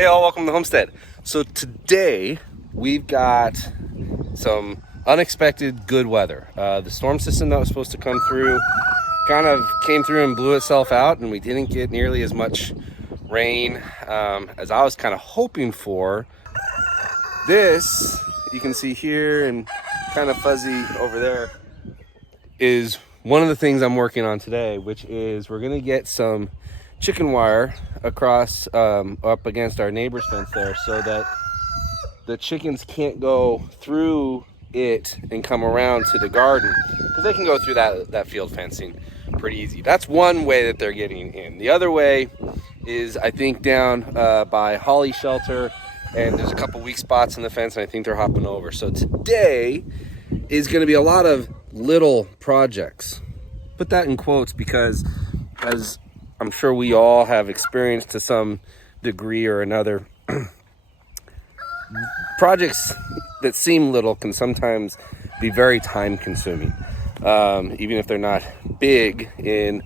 Hey all, welcome to the homestead. So today we've got some unexpected good weather. The storm system that was supposed to come through kind of came through and blew itself out, and we didn't get nearly as much rain as I was kind of hoping for. This, you can see here and kind of fuzzy over there, is one of the things I'm working on today, which is we're gonna get some chicken wire across up against our neighbor's fence there, so that the chickens can't go through it and come around to the garden, because they can go through that field fencing pretty easy. That's one way that they're getting in. The other way is, I think, down by Holly Shelter, and there's a couple weak spots in the fence, and I think they're hopping over. So today is going to be a lot of little projects. Put that in quotes, because as I'm sure we all have experienced to some degree or another, projects that seem little can sometimes be very time consuming, even if they're not big in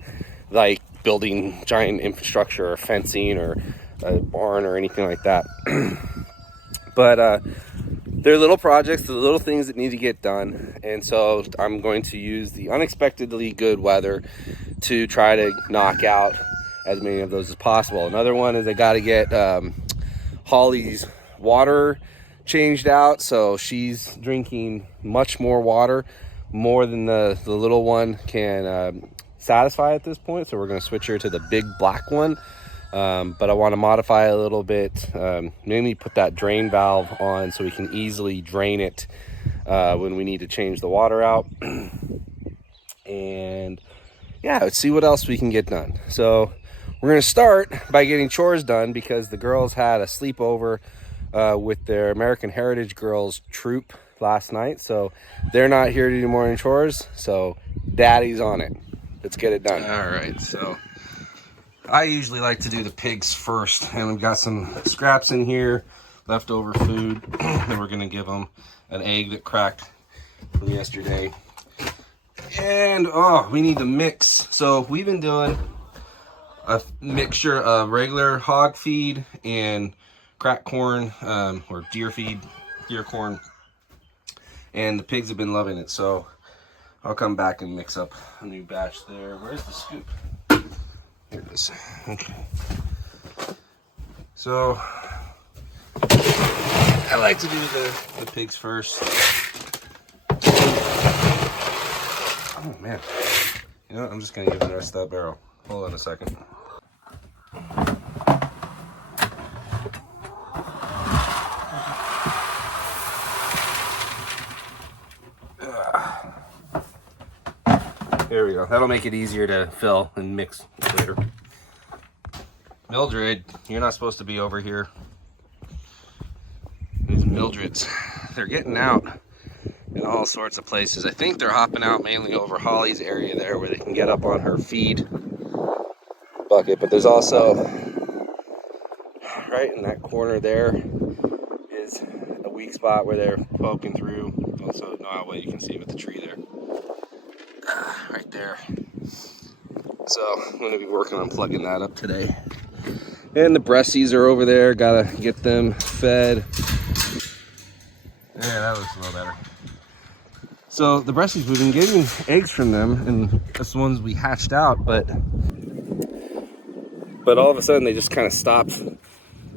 like building giant infrastructure or fencing or a barn or anything like that. But they're little projects, the little things that need to get done. And so I'm going to use the unexpectedly good weather to try to knock out as many of those as possible. Another one is I got to get Holly's water changed out, so she's drinking much more water, more than the little one can satisfy at this point. So we're going to switch her to the big black one. But I want to modify a little bit, maybe put that drain valve on so we can easily drain it when we need to change the water out. And yeah, let's see what else we can get done. So we're going to start by getting chores done, because the girls had a sleepover with their American Heritage Girls troop last night. So they're not here to do morning chores, so daddy's on it. Let's get it done. All right, so I usually like to do the pigs first, and we've got some scraps in here, leftover food, and we're gonna give them an egg that cracked from yesterday. And we need to mix. So we've been doing a mixture of regular hog feed and cracked corn, or deer feed, deer corn, and the pigs have been loving it. So I'll come back and mix up a new batch there. Where's the scoop? Here it is. Okay. So I like to do the pigs first. Oh man. You know what? I'm just gonna give it the rest of that barrel. Hold on a second. There we go. That'll make it easier to fill and mix later. Mildred, you're not supposed to be over here. These Mildreds, they're getting out in all sorts of places. I think they're hopping out mainly over Holly's area there, where they can get up on her feed bucket. But there's also, right in that corner there, is a weak spot where they're poking through. Also, no way you can see with the tree there. Right there. So I'm going to be working on plugging that up today. And the breasties are over there. Gotta get them fed. Yeah, that looks a little better. So the breasties, we've been getting eggs from them, and that's the ones we hatched out, but all of a sudden they just kind of stopped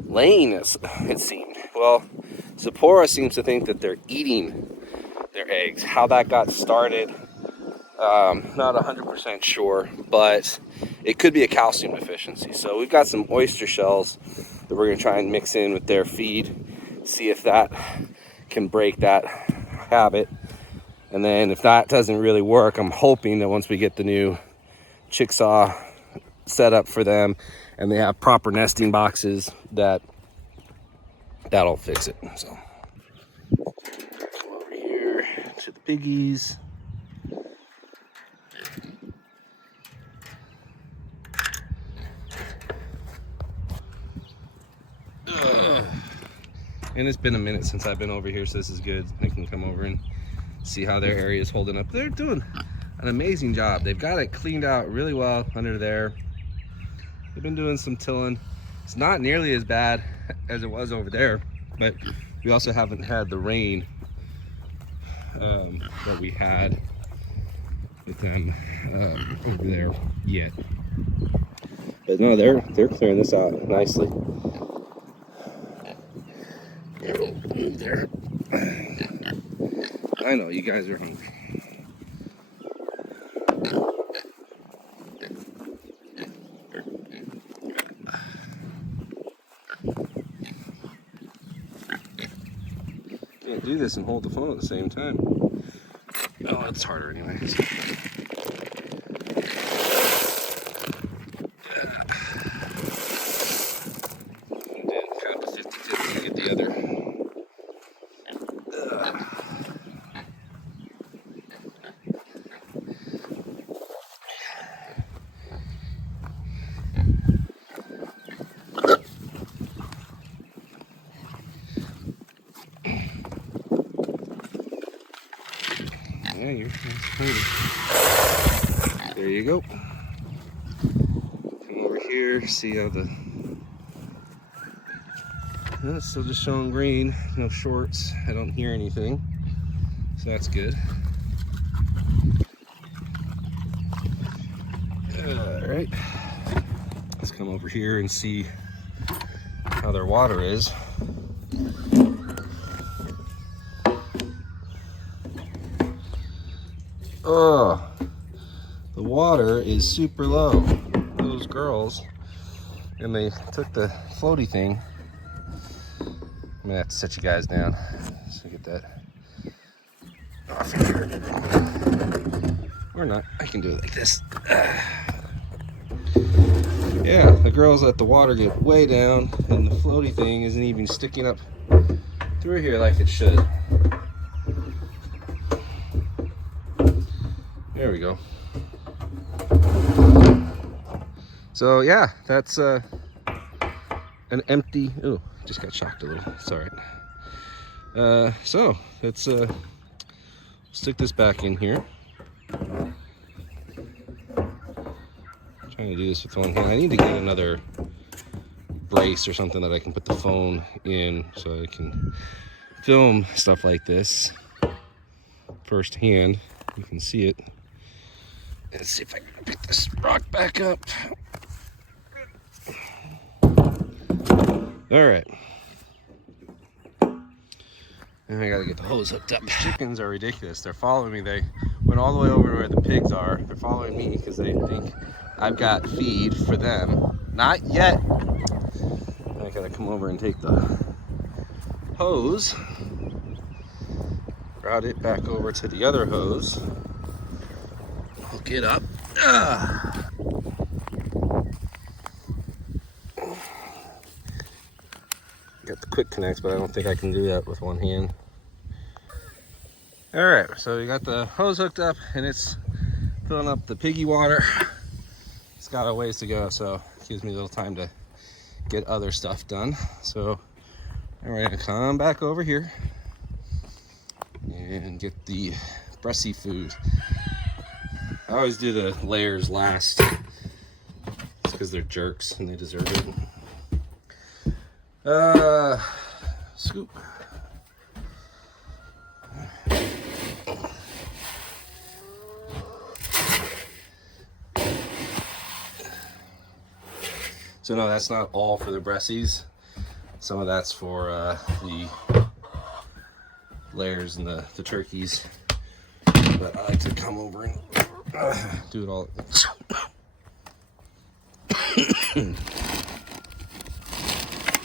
laying, it seemed. Well, Zipporah seems to think that they're eating their eggs. How that got started, not 100% sure, but it could be a calcium deficiency. So we've got some oyster shells that we're going to try and mix in with their feed, see if that can break that habit. And then if that doesn't really work, I'm hoping that once we get the new chicksaw set up for them and they have proper nesting boxes, that'll fix it. So go over here to the piggies. And it's been a minute since I've been over here, so this is good. I can come over and see how their area is holding up. They're doing an amazing job. They've got it cleaned out really well under there. They've been doing some tilling. It's not nearly as bad as it was over there, but we also haven't had the rain that we had with them over there yet. But no, they're clearing this out nicely. There. I know you guys are hungry. Can't do this and hold the phone at the same time. Oh, it's harder anyways. And then kind of a 50-50 to get the other. Yeah, you're hungry. There you go. Come over here, see how the... No, it's still just showing green, no shorts. I don't hear anything, so that's good. All right, let's come over here and see how their water is. Oh, the water is super low. Those girls, and they took the floaty thing. I'm gonna have to set you guys down so get that off here. Or not, I can do it like this. Yeah, the girls let the water get way down, and the floaty thing isn't even sticking up through here like it should. There we go. So yeah, that's an empty. Oh, just got shocked a little. It's all right. So let's stick this back in here. Trying to do this with one hand. I need to get another brace or something that I can put the phone in so I can film stuff like this firsthand. You can see it. Let's see if I can pick this rock back up. All right. And I gotta get the hose hooked up. These chickens are ridiculous. They're following me. They went all the way over to where the pigs are. They're following me because they think I've got feed for them. Not yet. I gotta come over and take the hose, route it back over to the other hose. Hook it up. Got the quick connects, but I don't think I can do that with one hand. All right, so we got the hose hooked up and it's filling up the piggy water. It's got a ways to go, so it gives me a little time to get other stuff done. So I'm ready to come back over here and get the breasty food. I always do the layers last. It's because they're jerks and they deserve it. Scoop. So no, that's not all for the breasties. Some of that's for the layers and the turkeys. But I like to come over and do it all.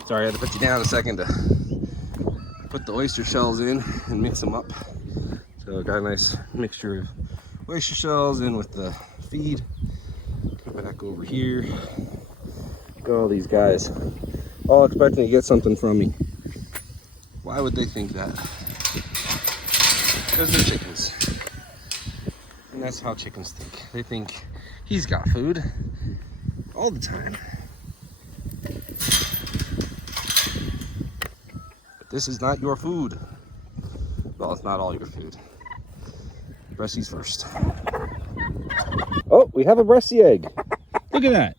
Sorry, I had to put you down a second to put the oyster shells in and mix them up. So I got a nice mixture of oyster shells in with the feed. Come back over here. Look at all these guys, all expecting to get something from me. Why would they think that? Because they're chickens. And that's how chickens think. They think he's got food all the time. But this is not your food. Well, it's not all your food. Breasties first. Oh, we have a breasty egg. Look at that.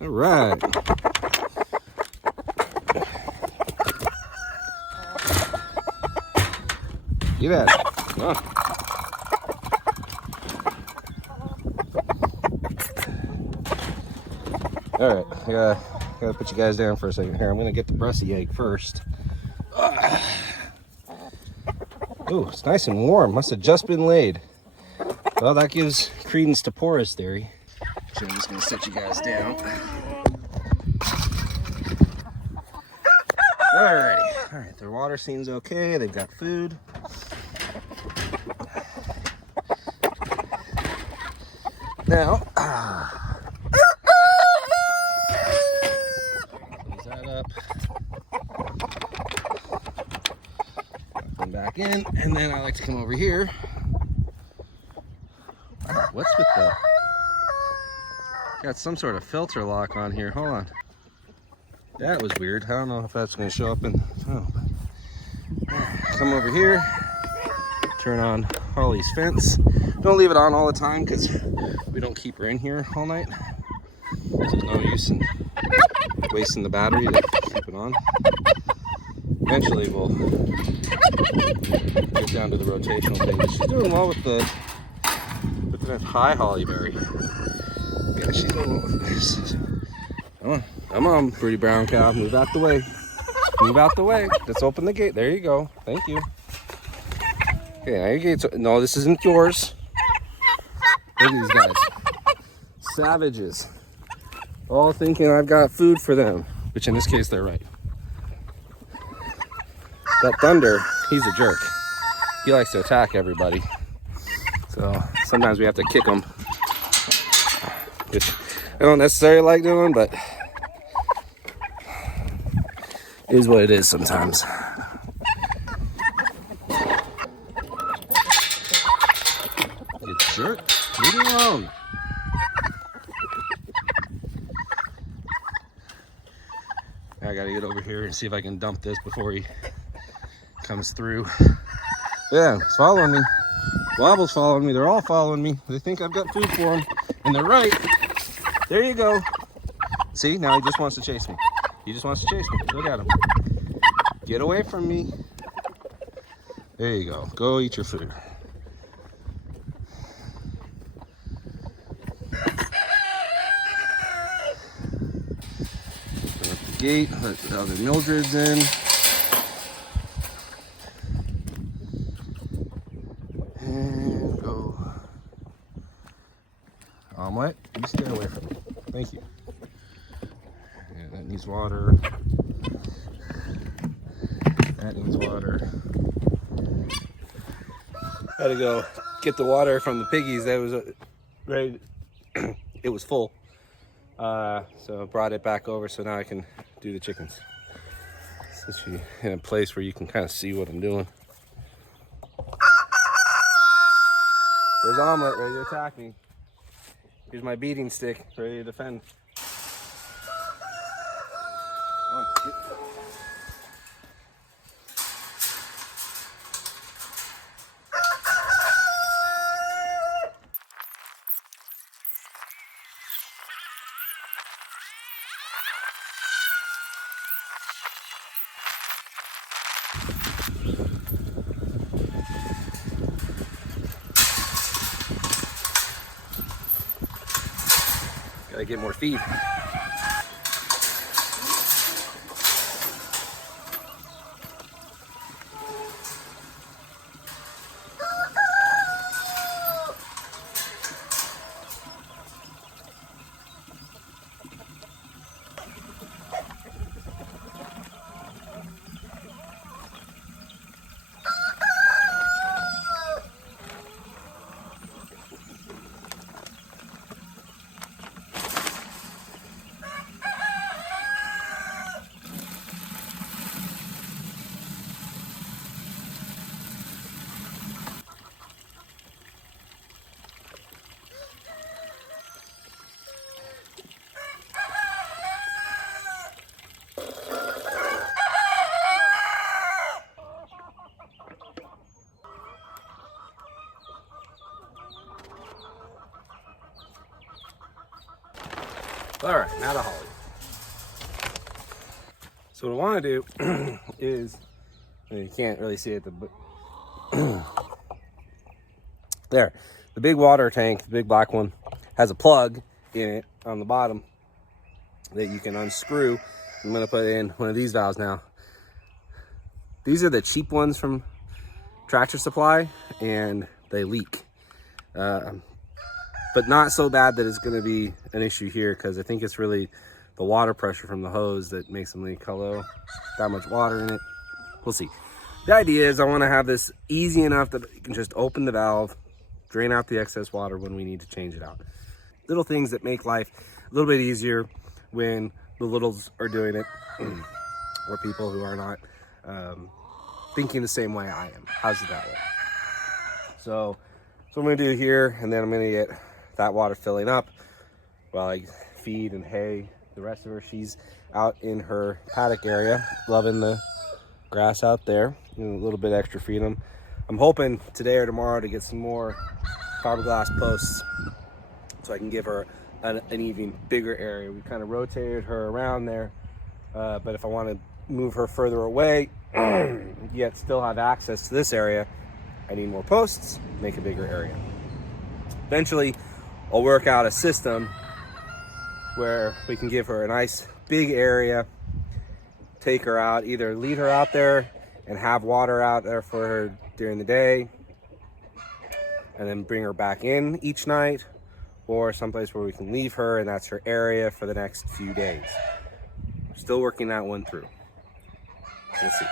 All right. Get at it. Come on. All right, I gotta put you guys down for a second here. I'm gonna get the brussy egg first. Ooh, it's nice and warm. Must have just been laid. Well, that gives credence to Chores' theory. So I'm just gonna set you guys down. Alrighty. Alright, their water seems okay. They've got food. Now, close that up. Come back in, and then I like to come over here. What's with the... Got some sort of filter lock on here. Hold on. That was weird. I don't know if that's going to show up in... Oh. Come over here. Turn on Holly's fence. Don't leave it on all the time because we don't keep her in here all night. There's no use in wasting the battery to keep it on. Eventually we'll get down to the rotational thing. But she's doing well with that high hollyberry. Yeah, she's doing well with this. Come on, pretty brown cow. Move out the way. Move out the way. Let's open the gate. There you go. Thank you. Okay, now your gate's... No, this isn't yours. Look at these guys. Savages. All thinking I've got food for them. Which in this case, they're right. That Thunder, he's a jerk. He likes to attack everybody. So sometimes we have to kick him. Which I don't necessarily like doing, but it is what it is sometimes. You jerk. Leave me alone. I gotta get over here and see if I can dump this before he comes through. Yeah, it's following me. Wobble's following me. They're all following me. They think I've got food for them. And they're right. There you go. See, now he just wants to chase me. He just wants to chase me. Look at him. Get away from me. There you go. Go eat your food. Open up the gate. Let the other Mildreds in. And go. Omelet, you stay away from me. Thank you. Yeah, that needs water. That needs water. Gotta go get the water from the piggies. That was ready. It was full. So I brought it back over so now I can do the chickens. Especially in a place where you can kind of see what I'm doing. There's Omelet ready to attack me. Here's my beating stick ready to defend. Come on, get. Gotta get more feed. All right, now to Holly. So what I want to do is, you can't really see it, but There, the big water tank, the big black one, has a plug in it on the bottom that you can unscrew. I'm gonna put in one of these valves now. These are the cheap ones from Tractor Supply, and they leak. But not so bad that it's gonna be an issue here, because I think it's really the water pressure from the hose that makes them leak. Hello, that much water in it. We'll see. The idea is I wanna have this easy enough that you can just open the valve, drain out the excess water when we need to change it out. Little things that make life a little bit easier when the littles are doing it, or people who are not thinking the same way I am. How's it that way? So what I'm gonna do here, and then I'm gonna get that water filling up while I feed and hay the rest of her. She's out in her paddock area, loving the grass out there, and a little bit extra feed them. I'm hoping today or tomorrow to get some more fiberglass posts so I can give her an even bigger area. We kind of rotated her around there, but if I want to move her further away, yet still have access to this area, I need more posts, make a bigger area. Eventually, I'll work out a system where we can give her a nice big area, take her out, either lead her out there and have water out there for her during the day, and then bring her back in each night, or someplace where we can leave her and that's her area for the next few days. Still working that one through. We'll see.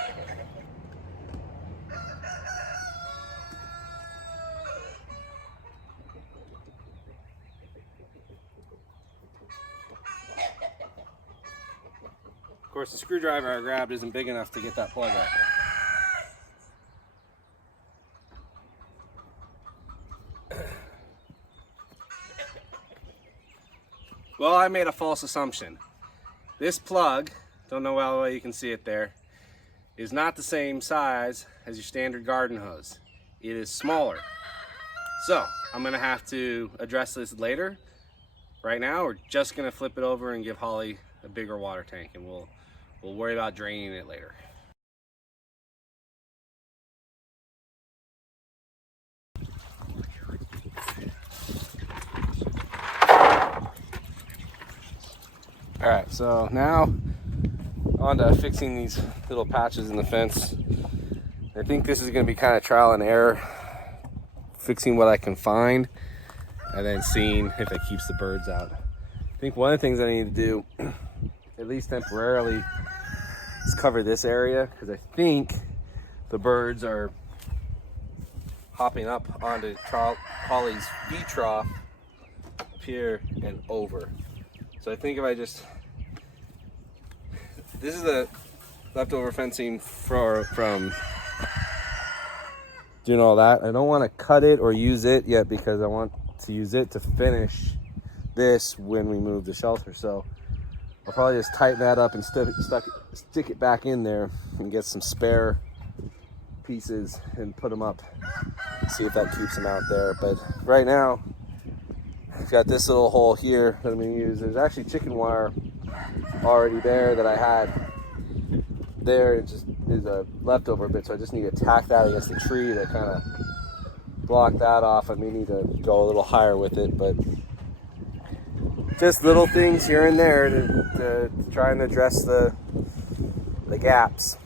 Of course, the screwdriver I grabbed isn't big enough to get that plug out. Well, I made a false assumption. This plug, don't know how well you can see it there, is not the same size as your standard garden hose. It is smaller. So I'm gonna have to address this later. Right now, we're just gonna flip it over and give Holly a bigger water tank, and we'll worry about draining it later. All right, so now on to fixing these little patches in the fence. I think this is gonna be kind of trial and error, fixing what I can find and then seeing if it keeps the birds out. I think one of the things I need to do, at least temporarily, is cover this area, because I think the birds are hopping up onto Holly's feed trough up here and over. So I think if I just, this is the leftover fencing from doing all that. I don't want to cut it or use it yet, because I want to use it to finish this when we move the shelter. So I'll probably just tighten that up and stick it back in there and get some spare pieces and put them up, see if that keeps them out there. But right now, I've got this little hole here that I'm going to use. There's actually chicken wire already there that I had there. It just is a leftover bit, so I just need to tack that against the tree to kind of block that off. I may need to go a little higher with it, but just little things here and there to try and address the gaps.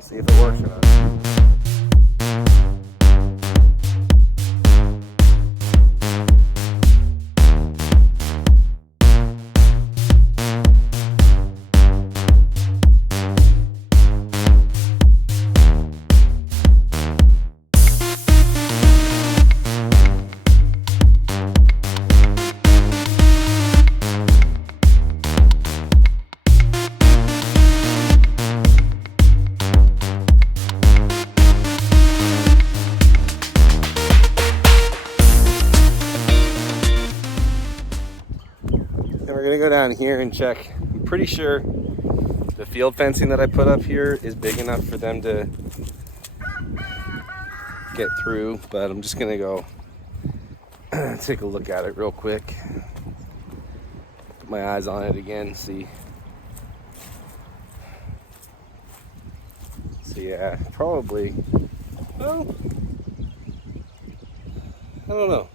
See if it works or not. We're gonna go down here and check. I'm pretty sure the field fencing that I put up here is big enough for them to get through, but I'm just gonna go take a look at it real quick. Put my eyes on it again, see. So yeah, probably, well, don't know.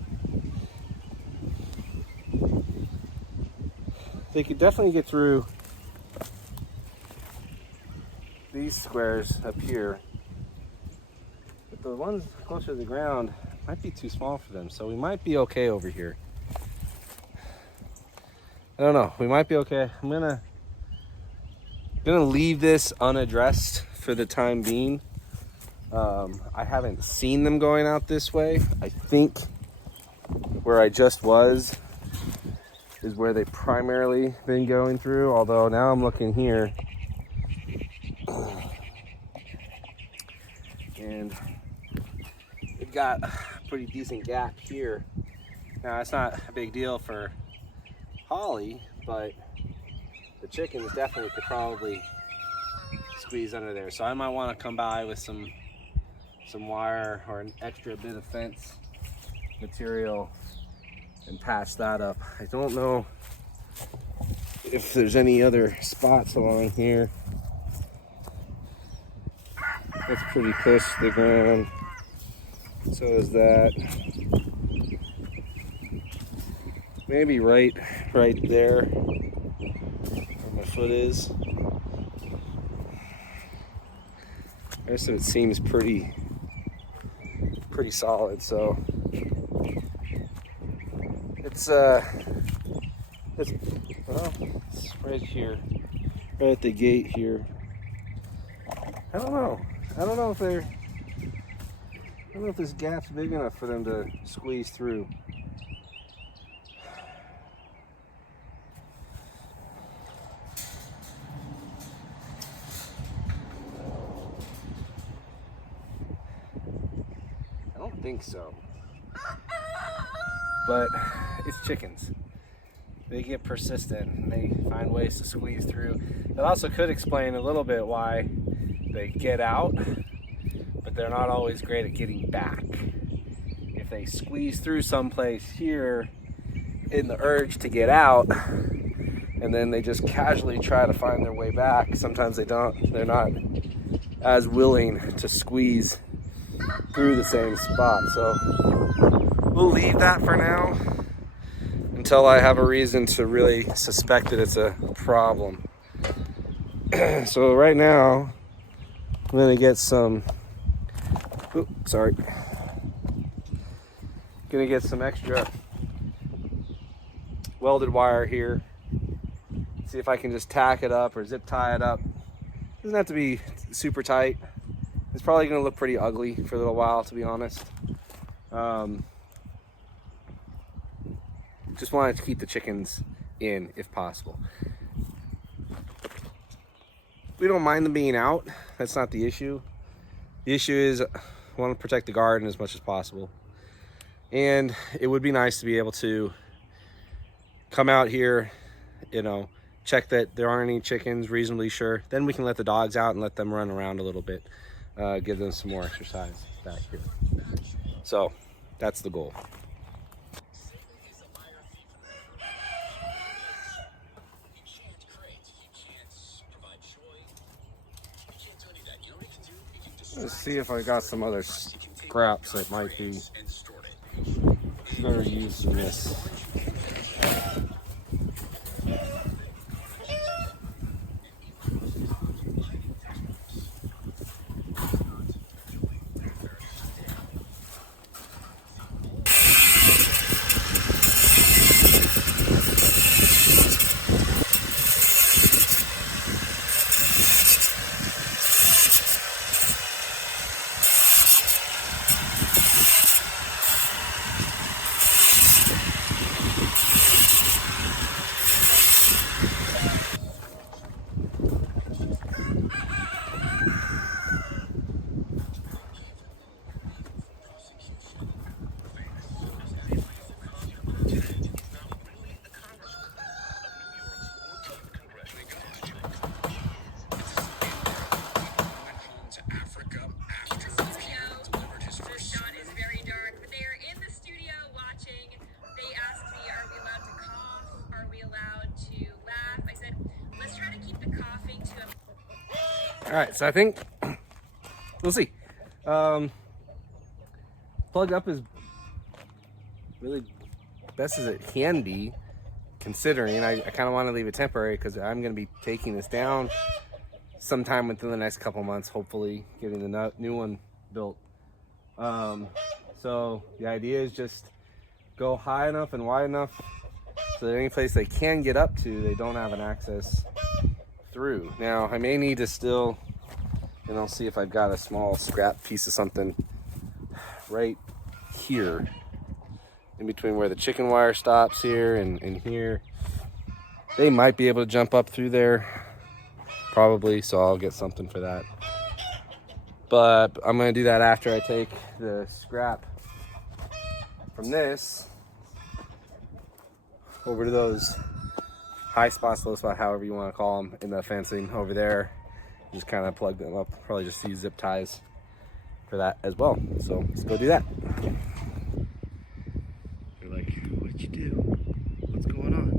They could definitely get through these squares up here, but the ones closer to the ground might be too small for them, so we might be okay over here. I don't know, we might be okay. I'm gonna leave this unaddressed for the time being. I haven't seen them going out this way. I think where I just was is where they primarily been going through, although now I'm looking here and we've got a pretty decent gap here. Now it's not a big deal for Holly, but the chickens definitely could probably squeeze under there. So I might want to come by with some wire or an extra bit of fence material and patch that up. I don't know if there's any other spots along here. That's pretty close to the ground. So is that. Maybe right there where my foot is. The rest of it seems pretty solid, so it's right here, right at the gate here. I don't know if this gap's big enough for them to squeeze through. I don't think so. But it's chickens. They get persistent and they find ways to squeeze through. That also could explain a little bit why they get out, but they're not always great at getting back. If they squeeze through someplace here in the urge to get out, and then they just casually try to find their way back, sometimes they don't. They're not as willing to squeeze through the same spot. So we'll leave that for now until I have a reason to really suspect that it's a problem. So right now I'm gonna get some gonna get some extra welded wire here, see if I can just tack it up or zip tie it up. Doesn't have to be super tight. It's probably gonna look pretty ugly for a little while, to be honest. Just wanted to keep the chickens in if possible. We don't mind them being out. That's not the issue. The issue is I want to protect the garden as much as possible. And it would be nice to be able to come out here, check that there aren't any chickens, reasonably sure. Then we can let the dogs out and let them run around a little bit. Give them some more exercise back here. So that's the goal. Let's see if I got some other scraps that might be better used in this. All right, so I think we'll see. Plugged up is really best as it can be, considering I kind of want to leave it temporary because I'm going to be taking this down sometime within the next couple months, hopefully getting the new one built. So the idea is just go high enough and wide enough so that any place they can get up to, they don't have an access through. Now I may need to still, and I'll see if I've got a small scrap piece of something right here in between where the chicken wire stops here and here. They might be able to jump up through there, probably, so I'll get something for that. But I'm gonna do that after I take the scrap from this over to those high spots, low spot, however you want to call them, in the fencing over there. Just kind of plug them up. Probably just use zip ties for that as well. So let's go do that. They're like, what'd you do? What's going on?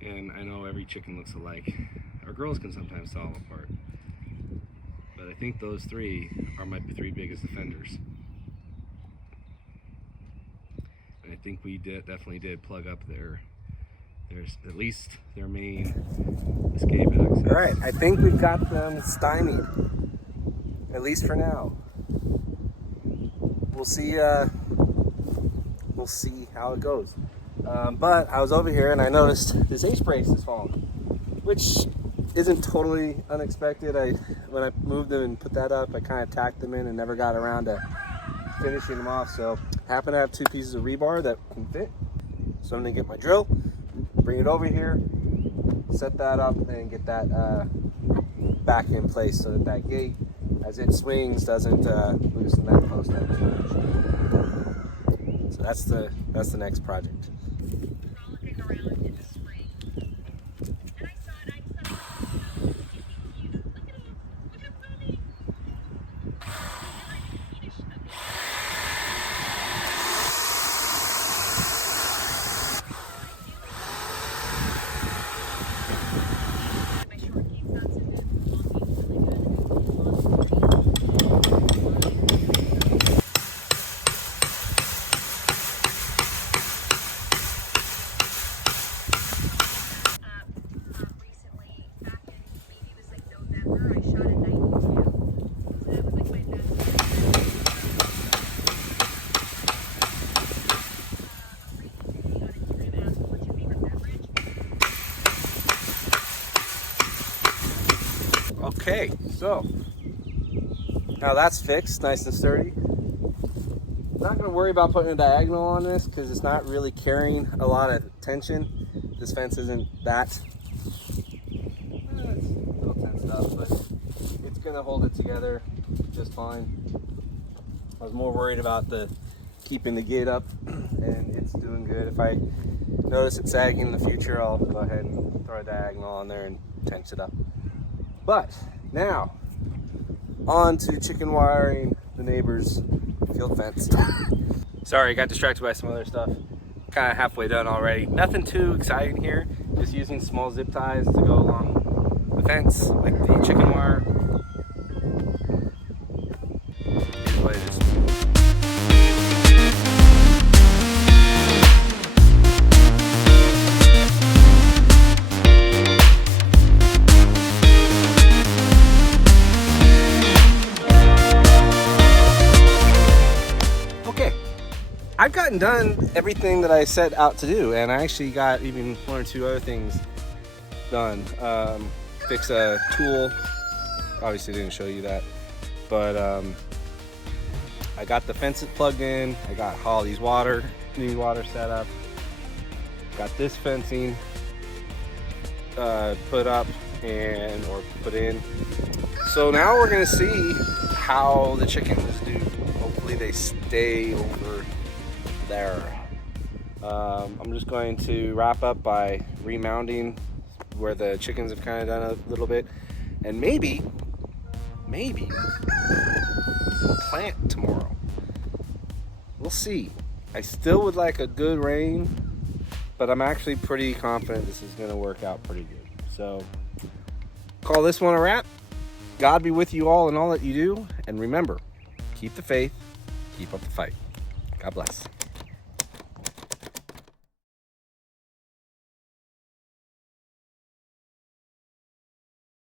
And I know every chicken looks alike. Our girls can sometimes tell them apart. But I think those three are my three biggest offenders. And I think we definitely did plug up there's at least their main escape access. All right, I think we've got them stymied, at least for now. We'll see how it goes. But I was over here and I noticed this ace brace is falling, which isn't totally unexpected. When I moved them and put that up, I kind of tacked them in and never got around to finishing them off. So I happen to have two pieces of rebar that can fit. So I'm gonna get my drill, bring it over here, set that up, and get that back in place so that that gate, as it swings, doesn't loosen that post end. So that's the next project. Okay, so now that's fixed, nice and sturdy. Not going to worry about putting a diagonal on this because it's not really carrying a lot of tension. This fence isn't that. It's a little tensed up, but it's going to hold it together just fine. I was more worried about keeping the gate up, and it's doing good. If I notice it sagging in the future, I'll go ahead and throw a diagonal on there and tense it up. But now, on to chicken wiring the neighbor's field fence. Sorry, I got distracted by some other stuff. Kind of halfway done already. Nothing too exciting here. Just using small zip ties to go along the fence with the chicken wire. Here's what it is. I've gotten done everything that I set out to do, and I actually got even one or two other things done. Fix a tool, obviously didn't show you that, but I got the fences plugged in, I got Holly's new water set up, got this fencing put up or put in. So now we're gonna see how the chickens do. Hopefully they stay over there. I'm just going to wrap up by remounting where the chickens have kind of done a little bit, and maybe plant tomorrow. We'll see. I still would like a good rain, but I'm actually pretty confident this is going to work out pretty good. So call this one a wrap, God be with you all in all that you do. And remember, keep the faith, keep up the fight. God bless.